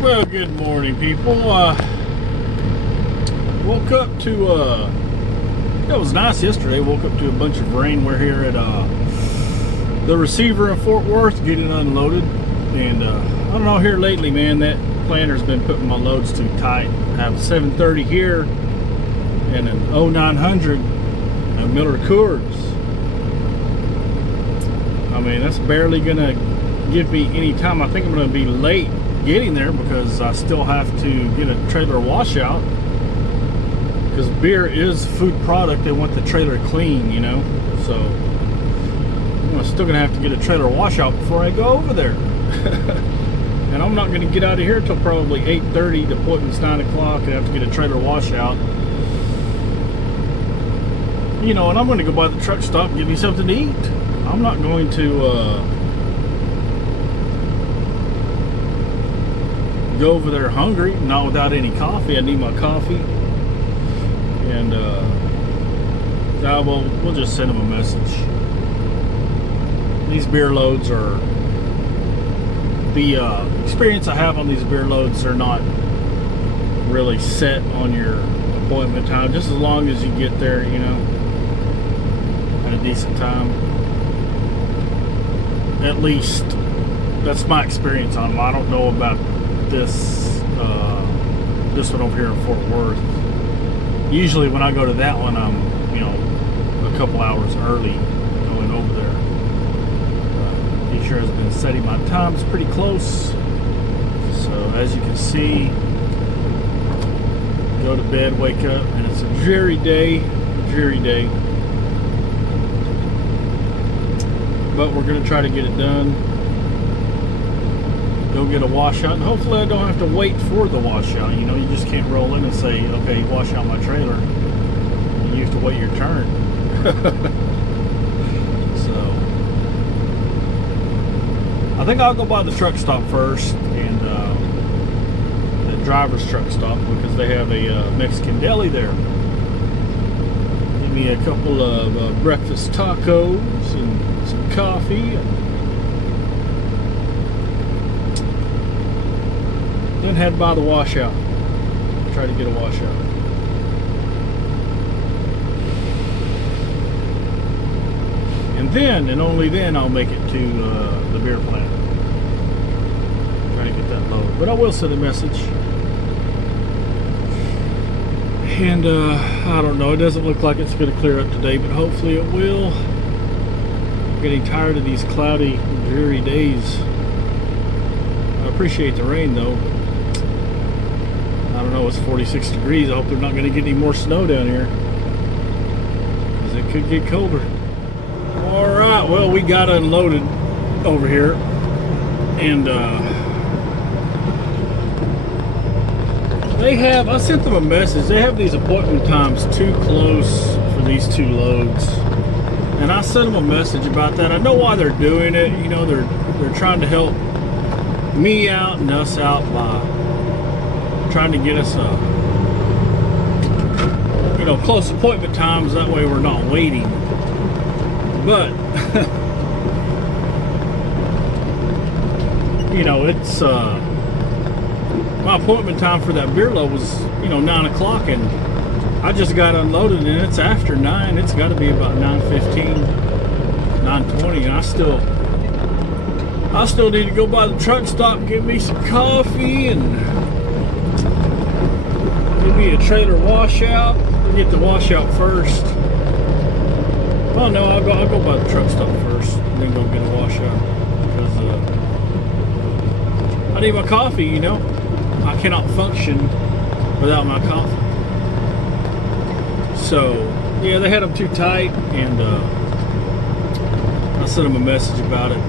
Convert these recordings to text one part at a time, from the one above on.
Well, good morning, people. Woke up to, it was nice yesterday. Woke up to a bunch of rain. We're here at the receiver in Fort Worth getting unloaded. And I don't know, here lately, man, that planter's been putting my loads too tight. I have a 730 here and an 0900 of Miller Coors. I mean, that's barely going to give me any time. I think I'm going to be late getting there because I still have to get a trailer washout, because beer is food product. They want the trailer clean, you know, so I'm still gonna have to get a trailer washout before I go over there. And I'm not gonna get out of here till probably 8:30. The appointment's 9 o'clock. I have to get a trailer washout, you know, and I'm gonna go by the truck stop and get me something to eat. I'm not going to go over there hungry, not without any coffee. I need my coffee. And we'll just send them a message. These beer loads are, the experience I have on these beer loads are not really set on your appointment time, just as long as you get there, you know, at a decent time. At least that's my experience on them. I don't know about this one over here in Fort Worth. Usually when I go to that one, I'm, you know, a couple hours early going over there. Sure has been setting my times pretty close. So as you can see, go to bed, wake up, and it's a dreary day, but we're gonna try to get it done. Go get a washout, and hopefully I don't have to wait for the washout. You know, you just can't roll in and say, okay, wash out my trailer. You have to wait your turn. So I think I'll go by the truck stop first, and the driver's truck stop, because they have a Mexican deli there. Give me a couple of breakfast tacos and some coffee. Then head by the washout. Try to get a washout. And then, and only then, I'll make it to the beer plant. Try to get that load. But I will send a message. And I don't know, it doesn't look like it's going to clear up today, but hopefully it will. I'm getting tired of these cloudy, dreary days. I appreciate the rain though. I don't know, it's 46 degrees. I hope they're not going to get any more snow down here, because it could get colder. Alright, well, we got unloaded over here, and I sent them a message. They have these appointment times too close for these two loads, and I sent them a message about that. I know why they're doing it. You know, they're trying to help me out and us out by trying to get us you know, close appointment times. That way we're not waiting. But you know, it's my appointment time for that beer load was, you know, 9 o'clock, and I just got unloaded, and it's after 9. It's got to be about 9:15, 9:20, and I still need to go by the truck stop, get me some coffee, and give me a trailer washout. Get the washout first. Oh no, I'll go by the truck stop first, and then go get a washout, because I need my coffee. You know, I cannot function without my coffee. So yeah, they had them too tight, and I sent them a message about it.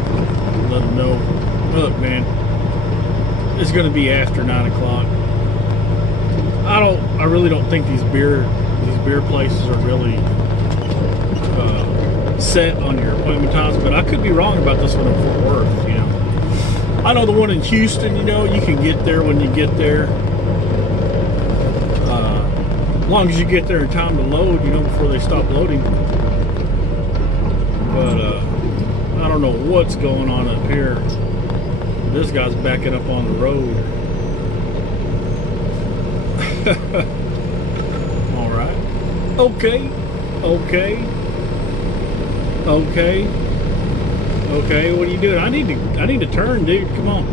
Let them know, look, man, it's going to be after 9 o'clock. I really don't think these beer places are really set on your appointment times, but I could be wrong about this one in Fort Worth. You know, I know the one in Houston, you know, you can get there when you get there, as long as you get there in time to load, you know, before they stop loading. But I don't know what's going on up here. This guy's backing up on the road. All right. Okay. Okay. Okay. Okay. What are you doing? I need to turn, dude. Come on.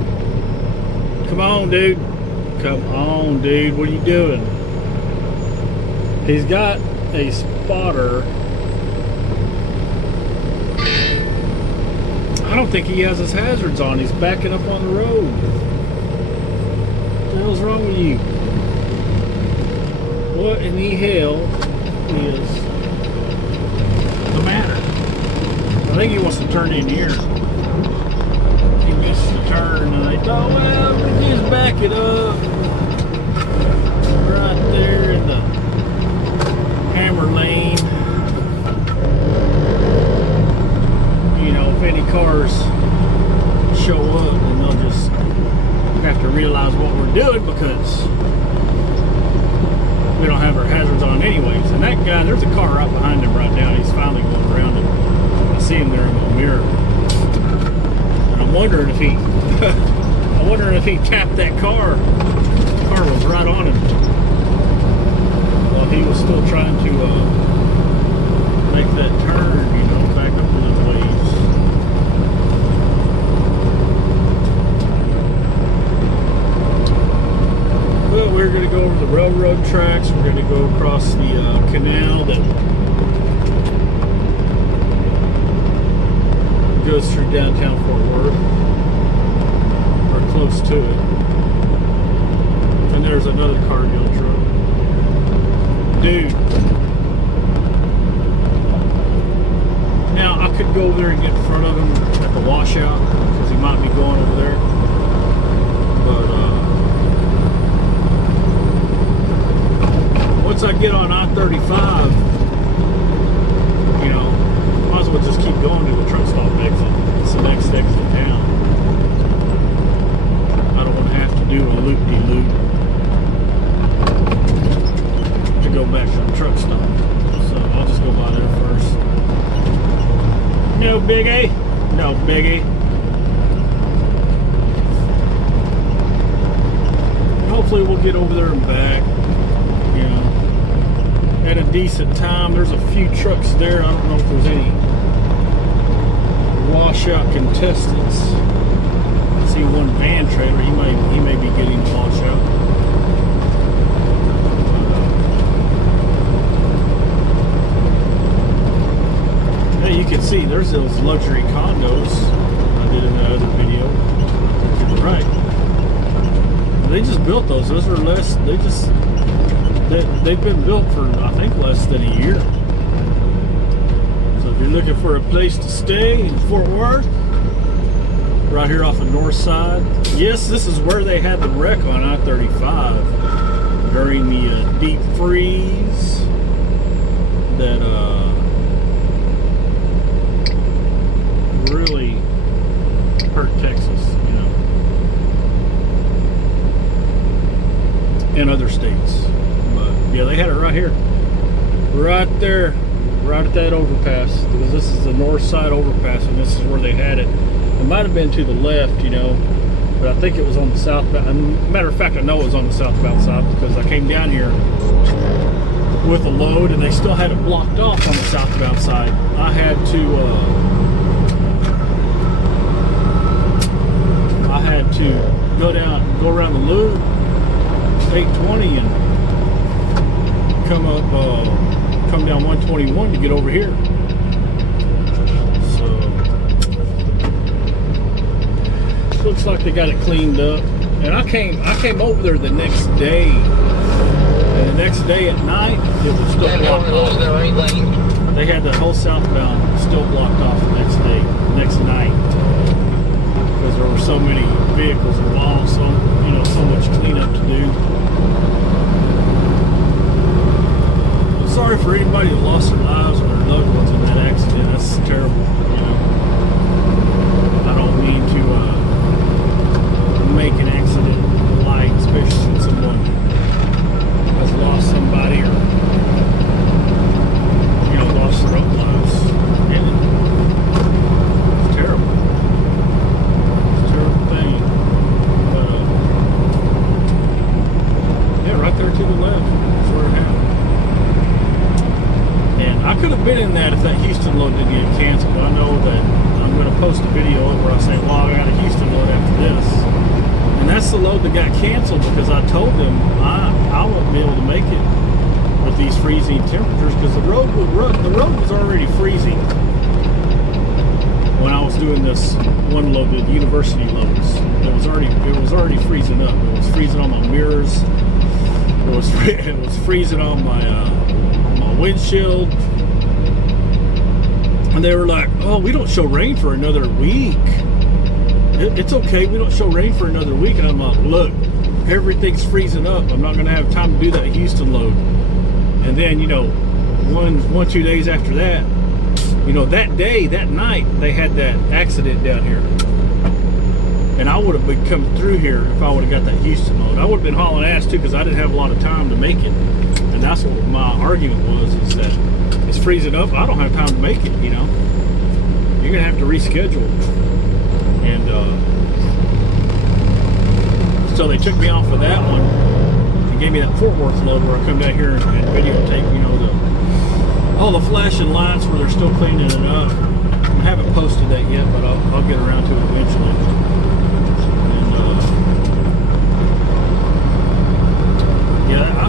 Come on, dude. Come on, dude. What are you doing? He's got a spotter. I don't think he has his hazards on. He's backing up on the road. What the hell's wrong with you? What in the hell is the matter? I think he wants to turn in here. He missed the turn, and I thought, well, we just back it up. Right there in the hammer lane. You know, if any cars show up, then they'll just have to realize what we're doing because we don't have our hazards on anyways. And that guy, there's a car right behind him right now. He's finally going around it. I see him there in the mirror. And I'm wondering if he tapped that car. The car was right on him. While he was still trying to make that turn, you know, back up to the waves. Well, we're going to go over the railroad tracks. We're going to go across the canal that goes through downtown Fort Worth, or close to it. And there's another Cargill truck. Dude. Now, I could go over there and get in front of him at the washout, because he might be going over there. But, once I get on I-35, you know, might as well just keep going to the truck stop exit. It's the next exit down. I don't want to have to do a loop-de-loop to go back to the truck stop. So I'll just go by there first. No biggie. No biggie. Hopefully we'll get over there and back. You know, at a decent time. There's a few trucks there. I don't know if there's any washout contestants. I see one van trailer. He may be getting a washout. Hey, you can see there's those luxury condos I did in the other video. To the right. They just built those. Those are less. They've been built for, I think, less than a year. So if you're looking for a place to stay in Fort Worth, right here off the north side. Yes, this is where they had the wreck on I-35 during the deep freeze that really hurt Texas, you know, and other states. Yeah, they had it right here. Right there. Right at that overpass. Because this is the north side overpass and this is where they had it. It might have been to the left, you know. But I think it was on the southbound. Matter of fact, I know it was on the southbound side because I came down here with a load and they still had it blocked off on the southbound side. I had to go around the loop 820 and come down 121 to get over here. So looks like they got it cleaned up. And I came over there the next day. And the next day at night it was still blocked off. They had the whole southbound still blocked off the next day, next night. Because there were so many vehicles involved, so you know, so much cleanup to do. Sorry for anybody that lost their lives or their loved ones in that accident. That's terrible, you know. I don't mean to make an accident light, especially when someone has lost somebody or, you know, lost their own lives. And it's terrible. It's a terrible thing. But, yeah, right there to the left. mad if that Houston load didn't get canceled, but I know that I'm going to post a video where I say, well, I got a Houston load after this. And that's the load that got canceled because I told them I wouldn't be able to make it with these freezing temperatures because the road was already freezing when I was doing this one load, the university loads. It was already freezing up. It was freezing on my mirrors. It was freezing on my windshield. And they were like, "Oh, we don't show rain for another week. It's okay. We don't show rain for another week." And I'm like, "Look, everything's freezing up. I'm not going to have time to do that Houston load." And then, 2 days after that, that night, they had that accident down here. And I would have been coming through here if I would have got that Houston load. I would have been hauling ass too because I didn't have a lot of time to make it. And that's what my argument was, is that it's freezing up. I don't have time to make it, You're going to have to reschedule. And so they took me off of that one and gave me that Fort Worth load where I come down here and videotape, all the flashing lights where they're still cleaning it up. I haven't posted that yet, but I'll get around to it eventually. And yeah, I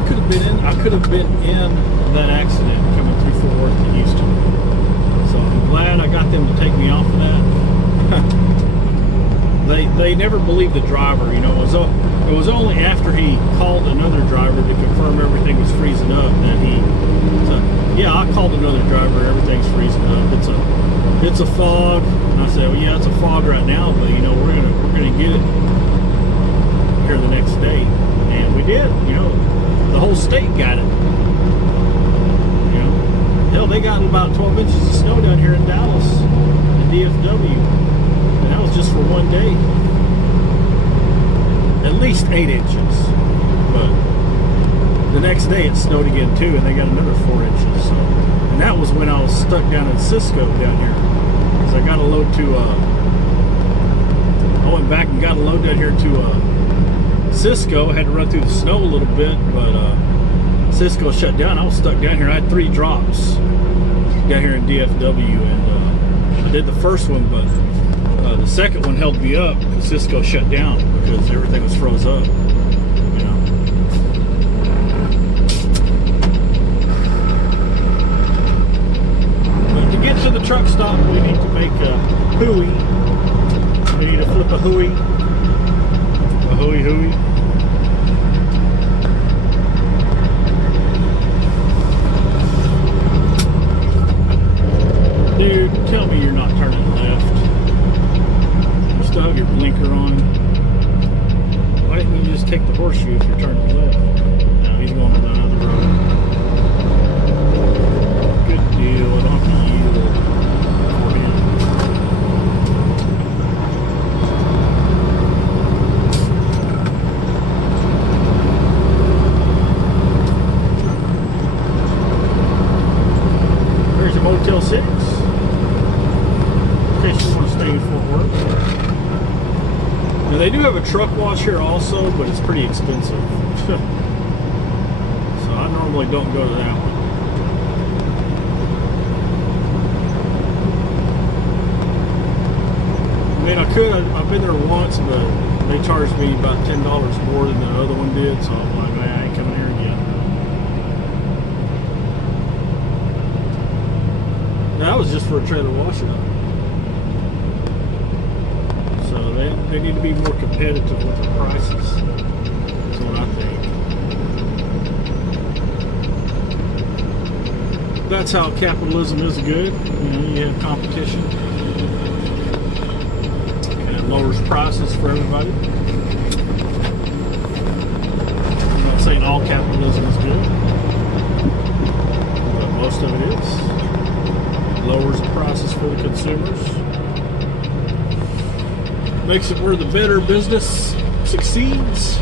could have been in that accident coming through Fort Worth to Houston. So I'm glad I got them to take me off of that. They never believed the driver, It was only after he called another driver to confirm everything was freezing up that he said, "Yeah, I called another driver. Everything's freezing up. It's a fog." And I said, "Well, yeah, it's a fog right now, but we're gonna get it here the next day." And we did. The whole state got it. Hell, they got about 12 inches of snow down here in Dallas, in DFW, and that was just for one day. At least 8 inches, but the next day it snowed again too, and they got another 4 inches. So, and that was when I was stuck down in Cisco down here, because I got a load to. I went back and got a load down here to Cisco. I had to run through the snow a little bit, but Cisco shut down. I was stuck down here. I had 3 drops down here in DFW, and I did the first one, but the second one held me up because Cisco shut down because everything was froze up. But to get to the truck stop, we need to make a hooey. We need to flip a hooey. A hooey. Dude, tell me you're not turning left. You still have your blinker on. Why didn't you just take the horseshoe if you're turning left? No, he's going on the other road. Good deal. I don't have to yield for him. There's a Motel 6. In case you want to stay in Fort Worth. Now they do have a truck wash here also, but it's pretty expensive. So I normally don't go to that one. I mean, I could. I've been there once, but they charged me about $10 more than the other one did, so I'm like, I ain't coming here again. That was just for a trailer washout. So they need to be more competitive with the prices. That's what I think. That's how capitalism is good. You have competition. And it lowers prices for everybody. I'm not saying all capitalism is good, but most of it is. It lowers the prices for the consumers. Makes it where the better business succeeds.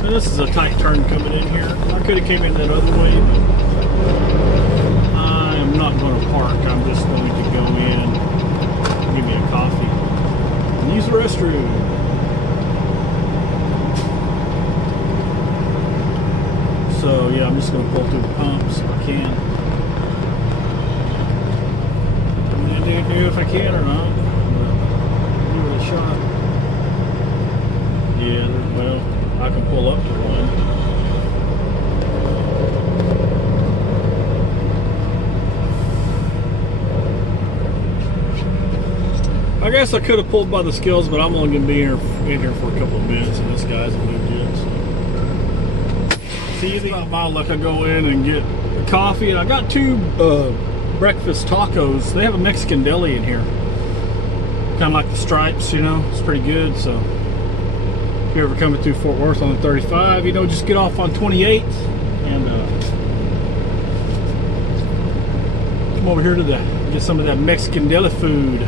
And this is a tight turn coming in here. I could have came in that other way, but I am not going to park. I'm just going to go in, give me a coffee, and use the restroom. So yeah, I'm just going to pull through the pumps if I can. give it if I can or not. Give it a shot. Yeah, well, I can pull up to one. I guess I could have pulled by the skills, but I'm only going to be in here for a couple of minutes, and this guy's moved yet. So. See, it's not my luck. I go in and get a coffee, and I got two breakfast tacos. They have a Mexican deli in here, kind of like the Stripes, you know. It's pretty good. So if you're ever coming through Fort Worth on the 35, you know, just get off on 28 and come over here to get some of that Mexican deli food.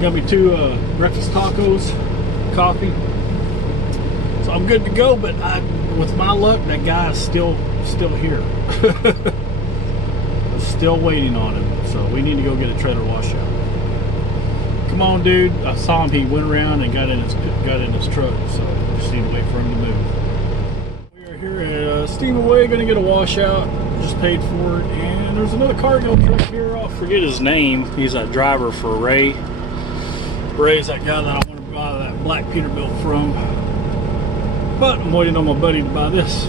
Got me two breakfast tacos, coffee. So I'm good to go, but with my luck, that guy is still here. I'm still waiting on him. So we need to go get a trailer washout. Come on, dude. I saw him. He went around and got in his truck. So just need to wait for him to move. We are here at Steamaway, gonna get a washout. Just paid for it. And there's another cargo truck here. I forget his name. He's a driver for Ray. Ray's that guy that I want to buy that black Peterbilt from. But I'm waiting on my buddy to buy this.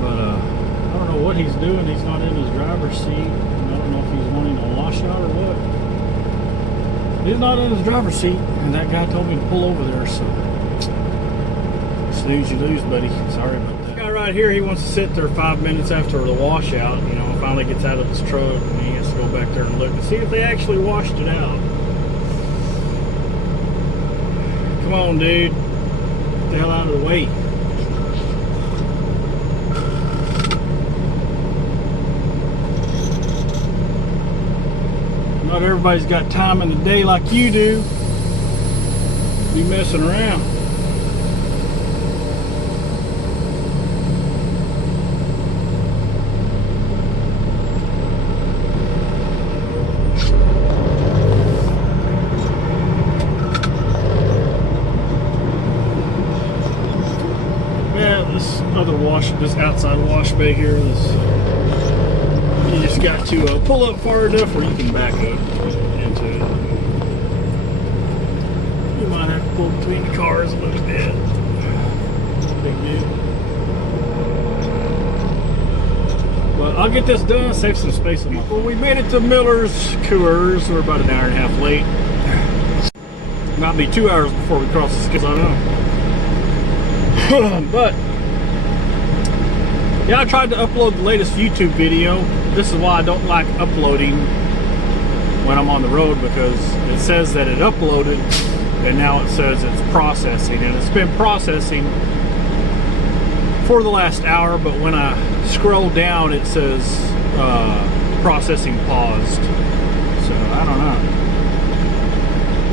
But I don't know what he's doing. He's not in his driver's seat. And I don't know if he's wanting a washout or what. He's not in his driver's seat. And that guy told me to pull over there. So snooze you lose, buddy. Sorry about that. This guy right here, he wants to sit there 5 minutes after the washout. You know, finally gets out of his truck and he has to go back there and look and see if they actually washed it out. Come on, dude. Get the hell out of the way. Not everybody's got time in the day like you do. Be messing around. This outside wash bay here, you just got to pull up far enough where you can back up into it. You might have to pull between the cars a little bit. Big deal. But I'll get this done, save some space on my phone. Well, we made it to Miller's Coors. We're about an hour and a half late. Might be 2 hours before we cross the skills, I don't know. But yeah, I tried to upload the latest YouTube video. This is why I don't like uploading when I'm on the road, because it says that it uploaded and now it says it's processing, and it's been processing for the last hour, but when I scroll down it says processing paused. So I don't know.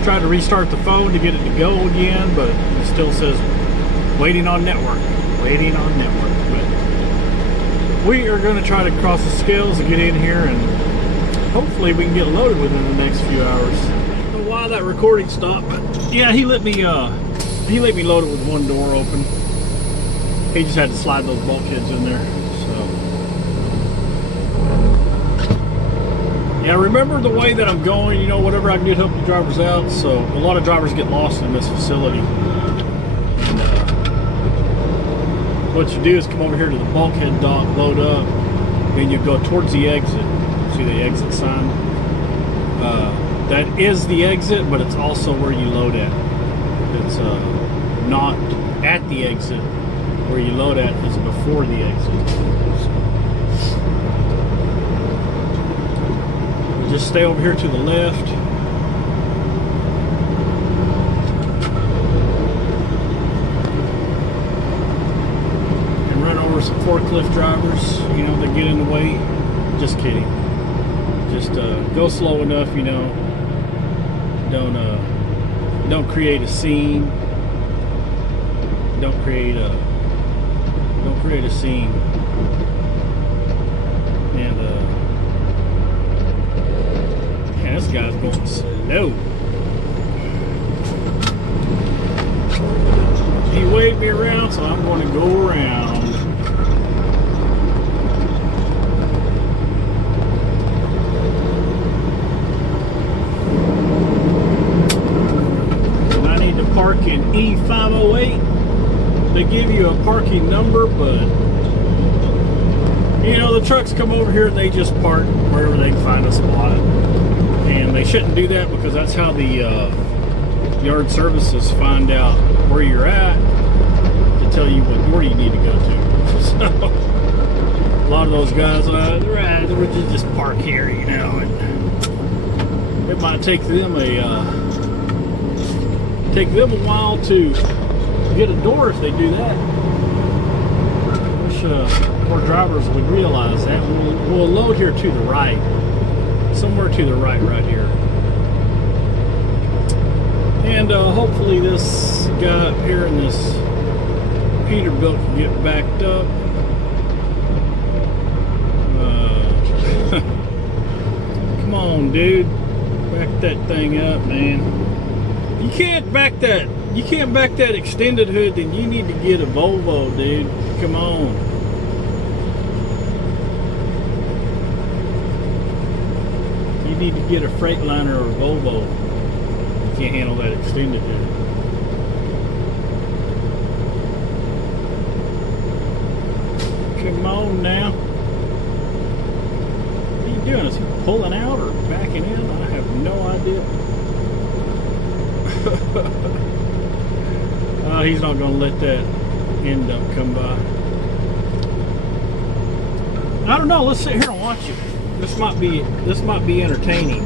Tried to restart the phone to get it to go again, but it still says waiting on network, waiting on network. But we are going to try to cross the scales and get in here, and hopefully we can get loaded within the next few hours. I don't know why that recording stopped, but yeah, he let me load it with one door open. He just had to slide those bulkheads in there. So yeah, remember the way that I'm going, you know, whatever I can get help the drivers out. So a lot of drivers get lost in this facility. And what you do is come over here to the bulkhead dock, load up, and you go towards the exit. See the exit sign? That is the exit, but it's also where you load at. It's not at the exit. Where you load at is before the exit. So just stay over here to the left. Some forklift drivers, you know, that get in the way. Just kidding. Just go slow enough, you know. Don't create a scene. Don't create a scene. And man, this guy's going slow. He waved me around, so I'm going to go around. parking E508. They give you a parking number, but you know, the trucks come over here and they just park wherever they can find a spot. And they shouldn't do that because that's how the yard services find out where you're at to tell you what door you need to go to. So, a lot of those guys, they would just park here, you know, and it might take them a while to get a door if they do that. I wish more drivers would realize that. We'll load here to the right, somewhere to the right here. And hopefully this guy up here in this Peterbilt can get backed up. Come on, dude. Back that thing up, man. You can't back that extended hood, then you need to get a Volvo, dude. Come on. You need to get a Freightliner or a Volvo. You can't handle that extended hood. Come on now. What are you doing? Is he pulling out or backing in? I have no idea. He's not going to let that end up come by. I don't know. Let's sit here and watch it. This might be entertaining.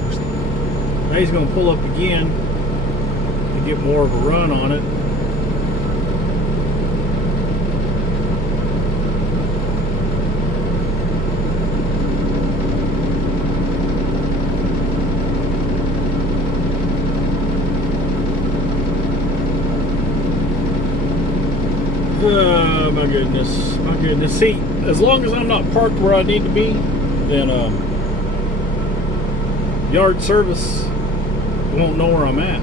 Now he's going to pull up again and get more of a run on it. Oh my goodness, my goodness. See, as long as I'm not parked where I need to be, then yard service won't know where I'm at.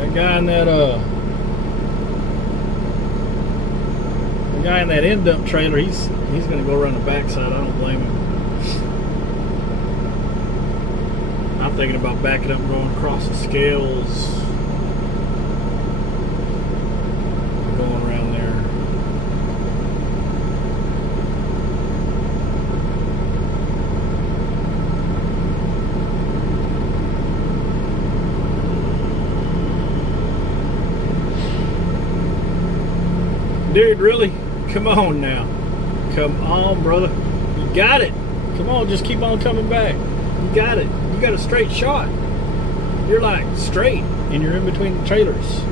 That guy in that the guy in that end dump trailer, he's gonna go around the backside. I don't blame him. I'm thinking about backing up and going across the scales. Going around there. Dude, really? Come on now. Come on, brother. You got it. Come on, just keep on coming back. You got it. You got a straight shot. You're like straight and you're in between the trailers.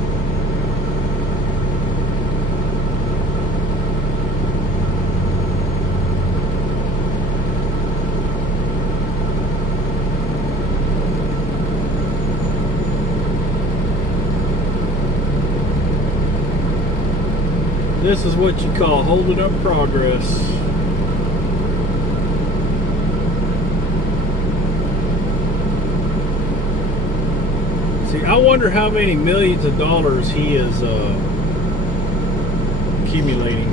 This is what you call holding up progress. See, I wonder how many millions of dollars he is accumulating.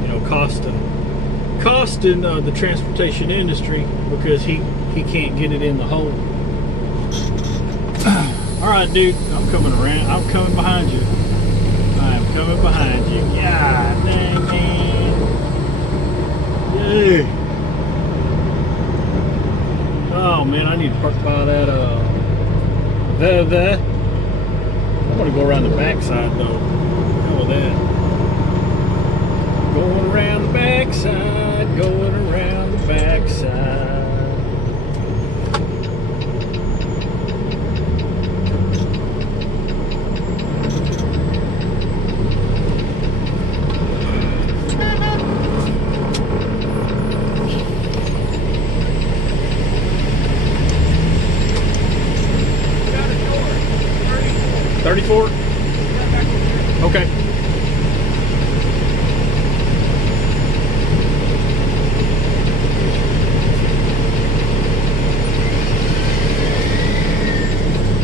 You know, costing the transportation industry because he can't get it in the hole. All right, dude, I'm coming around. I'm coming behind you. I'm coming behind you. Yeah, dang, man. Yeah. Oh, man, I need to park by that, there. I'm going to go around the backside, though. How about that? Going around the backside, going around the backside. Okay.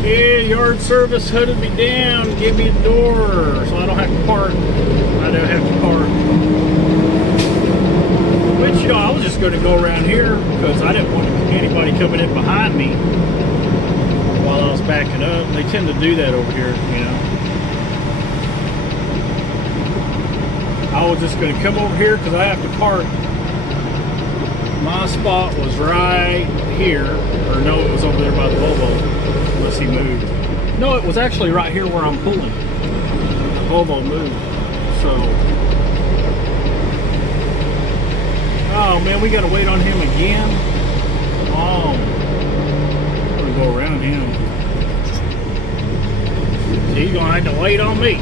Yeah, yard service hooded me down, give me a door, so I don't have to park. I don't have to park. Which, you know, I was just going to go around here because I didn't want anybody coming in behind me while I was backing up. They tend to do that over here, you know. I was just going to come over here because I have to park. My spot was right here, or no, it was over there by the Volvo, unless he moved. No, it was actually right here where I'm pulling. The Volvo moved, so. Oh man, we gotta wait on him again. Oh, I'm gonna go around him. So he's gonna have to wait on me.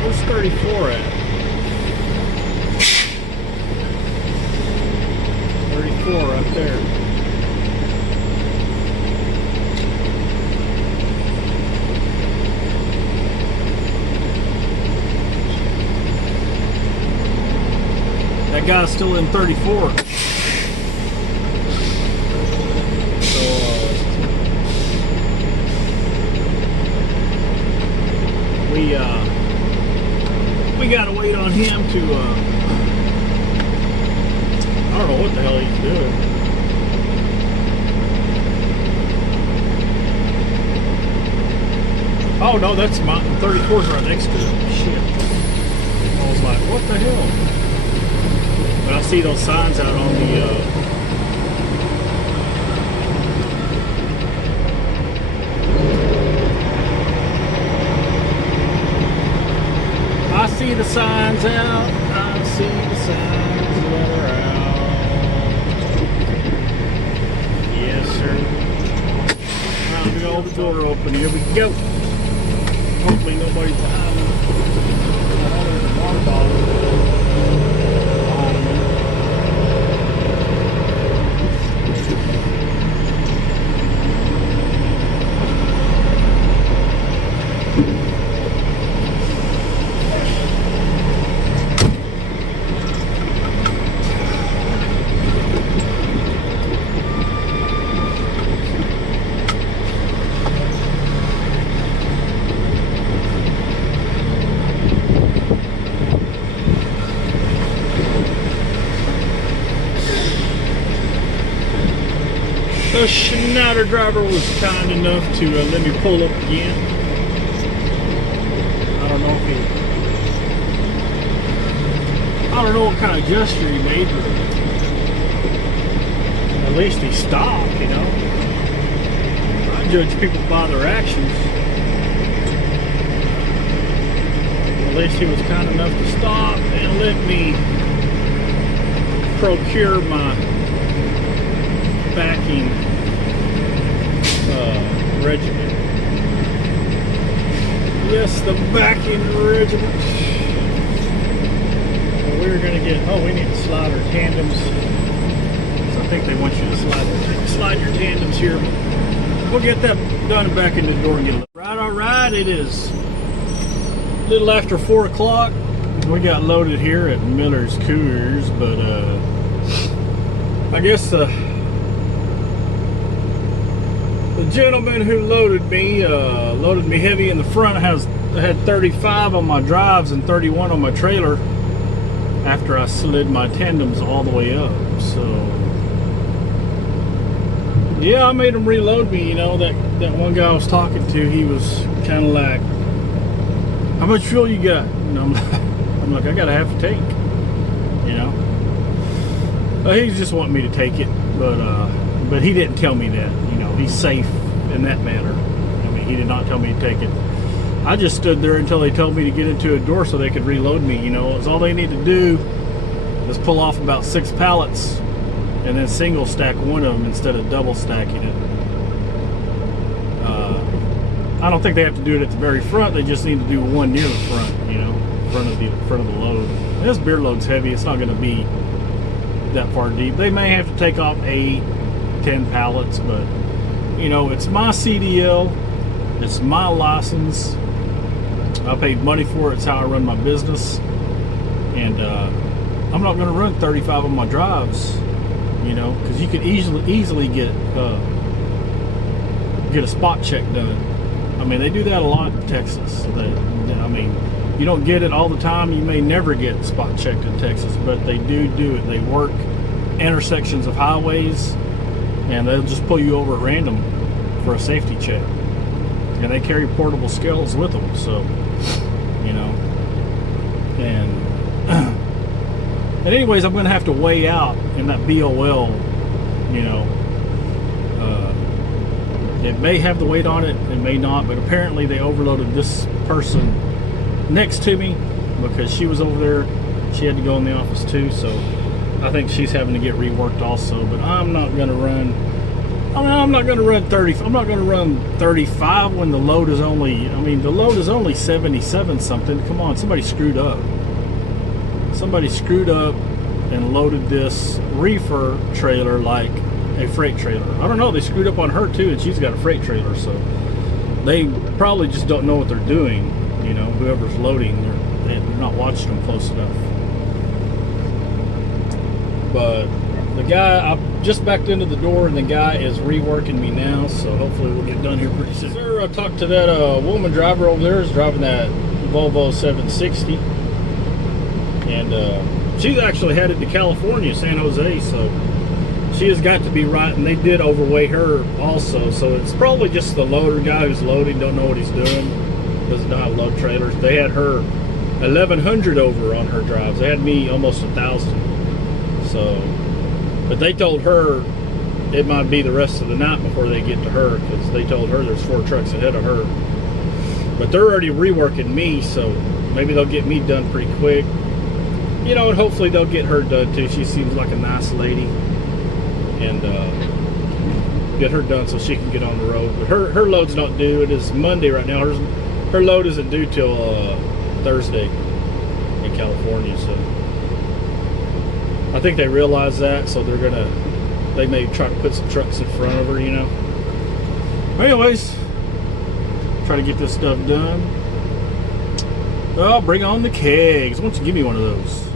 Where's 34 at? 34 right there. That guy's still in 34. We gotta wait on him to, I don't know what the hell he's doing. Oh no, that's my 34's right next to it. Shit. I was like, what the hell? But I see those signs out on the, I see the signs out. I see the signs that are out. Yes, sir. Now we got the door open. Here we go. Hopefully nobody's behind me. Oh, there's a water bottle behind me. The Schneider driver was kind enough to let me pull up again. I don't know what kind of gesture he made, but at least he stopped, you know. I judge people by their actions. At least he was kind enough to stop and let me procure my backing regiment. Yes, the backing regiment. Well, we're going to get, oh, we need to slide our tandems. So I think they want you to slide your tandems here. We'll get that done and back in the door and get it. Right, all right, it is a little after 4 o'clock. We got loaded here at Miller's Coors, but I guess the gentleman who loaded me heavy in the front had 35 on my drives and 31 on my trailer after I slid my tandems all the way up. So yeah, I made him reload me. You know, that one guy I was talking to, he was kind of like, how much fuel you got? And I'm like, I got a half a tank, you know. He's just wanting me to take it, but he didn't tell me that. You know, he's safe in that manner. I mean, he did not tell me to take it. I just stood there until they told me to get into a door so they could reload me. You know, it's all they need to do is pull off about 6 pallets and then single stack one of them instead of double stacking it. I don't think they have to do it at the very front. They just need to do one near the front, you know, front of the load. This beer load's heavy. It's not going to be that far deep. They may have to take off 8, 10 pallets, but you know, it's my CDL, it's my license. I paid money for it. It's how I run my business, and I'm not going to run 35 on my drives, you know, because you could easily get a spot check done. I mean, they do that a lot in Texas. I mean, you don't get it all the time. You may never get spot checked in Texas, but they do it. They work intersections of highways, and they'll just pull you over at random for a safety check. And they carry portable scales with them, so, you know. And anyways, I'm going to have to weigh out in that BOL, you know. It may have the weight on it, it may not, but apparently they overloaded this person next to me because she was over there. She had to go in the office too, so I think she's having to get reworked also. But I'm not going to run. I mean, I'm not going to run 30. I'm not going to run 35 when the load is only. I mean, the load is only 77 something. Come on, somebody screwed up. Somebody screwed up and loaded this reefer trailer like a freight trailer. I don't know, they screwed up on her too, and she's got a freight trailer, so they probably just don't know what they're doing. You know, whoever's loading, they're not watching them close enough. But the guy, I just backed into the door, and the guy is reworking me now, so hopefully we'll get done here pretty soon. Sir, I talked to that woman driver over there, is driving that Volvo 760, and she's actually headed to California, San Jose, so she has got to be right, and they did overweigh her also, so it's probably just the loader guy who's loading, don't know what he's doing, doesn't know how to load trailers. They had her 1,100 over on her drives. They had me almost 1,000. So, but they told her it might be the rest of the night before they get to her, because they told her there's 4 trucks ahead of her. But they're already reworking me, so maybe they'll get me done pretty quick. You know, and hopefully they'll get her done too. She seems like a nice lady. And get her done so she can get on the road. But her load's not due. It is Monday right now. Her load isn't due till Thursday in California. So I think they realize that, so they may try to put some trucks in front of her, you know. Anyways, try to get this stuff done. Oh, bring on the kegs. Why don't you give me one of those?